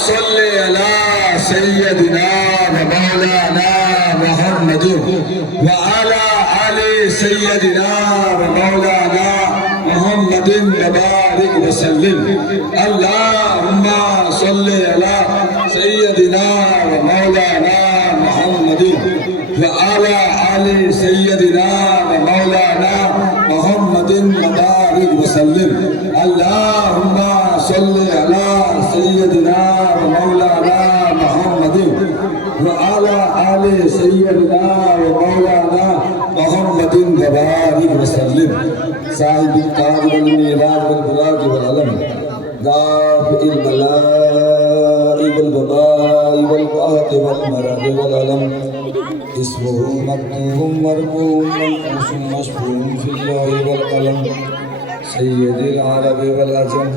صل على سيدنا ومولانا محمد وعلى آل سيدنا ومولانا محمد وبارك وسلم اللهم صل على سيدنا ومولانا محمد وعلى آل سيدنا ومولانا محمد وبارك وسلم اللهم صل على سيدنا ومولانا محمد وعلى آل سيدنا ومولانا محمد وبارك وسلم صاحب التاج والميراث والبراق والعلم دافع البلاء والوباء والقهر والمرض والألم اسمه مكتوب مرقوم منقوش مشفوع في الله والقلم سيد العرب والعجم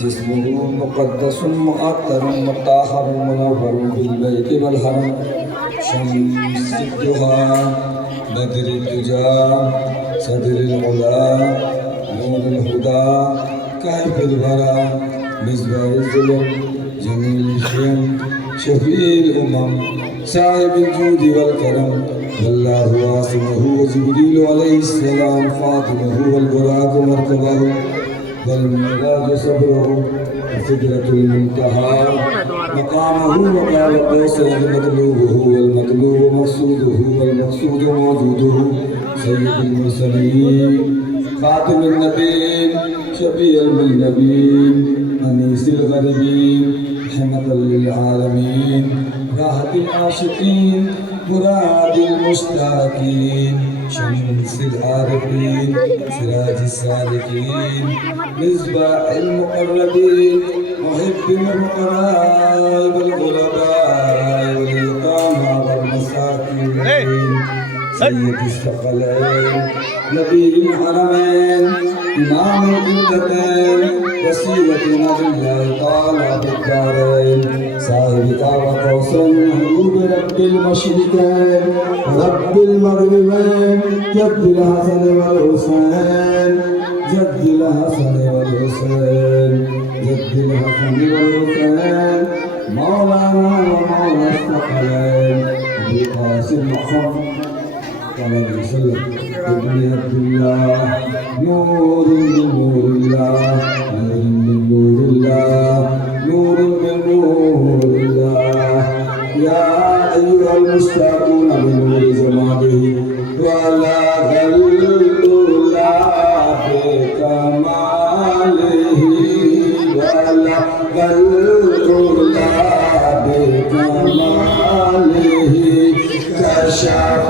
جسمه مقدس مؤطر مطهر منور بالبيت والحرم شمس الضحى بدر الدجى صدر العلا نور الهدى كيف الورى مصباح الظلم جميل الشيم شفيع الأمم صاحب الجود والكرم والله عاصمه وجبريل عليه السلام فاطمه والبراق مرتبه والمعراج صبره وسدرة المنتهى مقامه وقال قوسين مطلوبه والمطلوب مقصوده والمقصود موجوده سيد المرسلين خاتم النبيين شفيع المذنبين أنيس الغريبين رحمة للعالمين راحة العاشقين مراد المشتاقين شمس العارفين سراج السالكين مصباح المقربين محب الفقراء والغرباء واليتامى والمساكين سيد الثقلين نبي الحرمين إمام القبلتين وسيلتنا لله تعالى في الدارين صاحب كعبة قوسين محبوب رب المشرقين رب المغربين جد الحسن والحسين جد الحسن والحسين جد الحسن والحسين مولانا ومولى الثقلين أبي القاسم محمد صلى الله عليه وسلم ابن عبد الله نور من نور الله نور من نور الله نور من نور الله يا أيها المشتاقون لنور زمانه ولا غلط الله بكماله ولا غلط الله بكماله كشف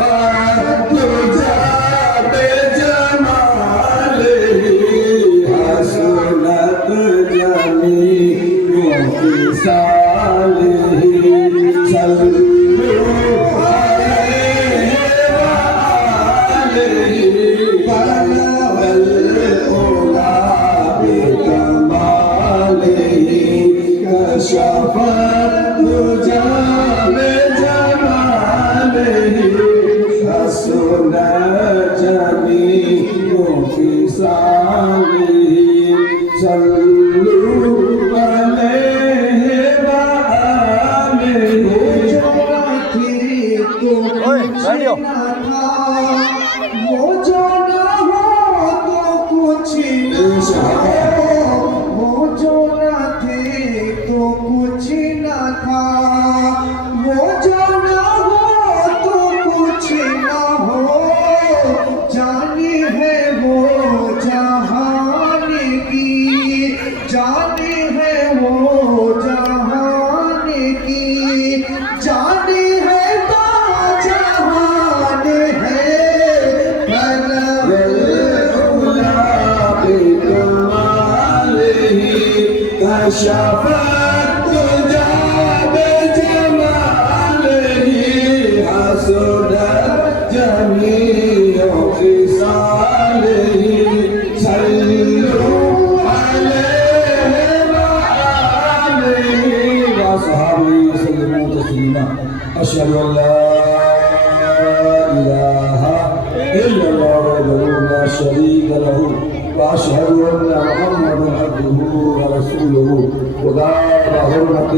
شفت جاب جماله حسنت جميع خصاله صلوا عليه وآله وصحبه وسلموا تسليما أشهد أن لا إله إلا الله وحده لا شريك له وأشهد أن محمدا عبده ورسوله وذلك وحرمة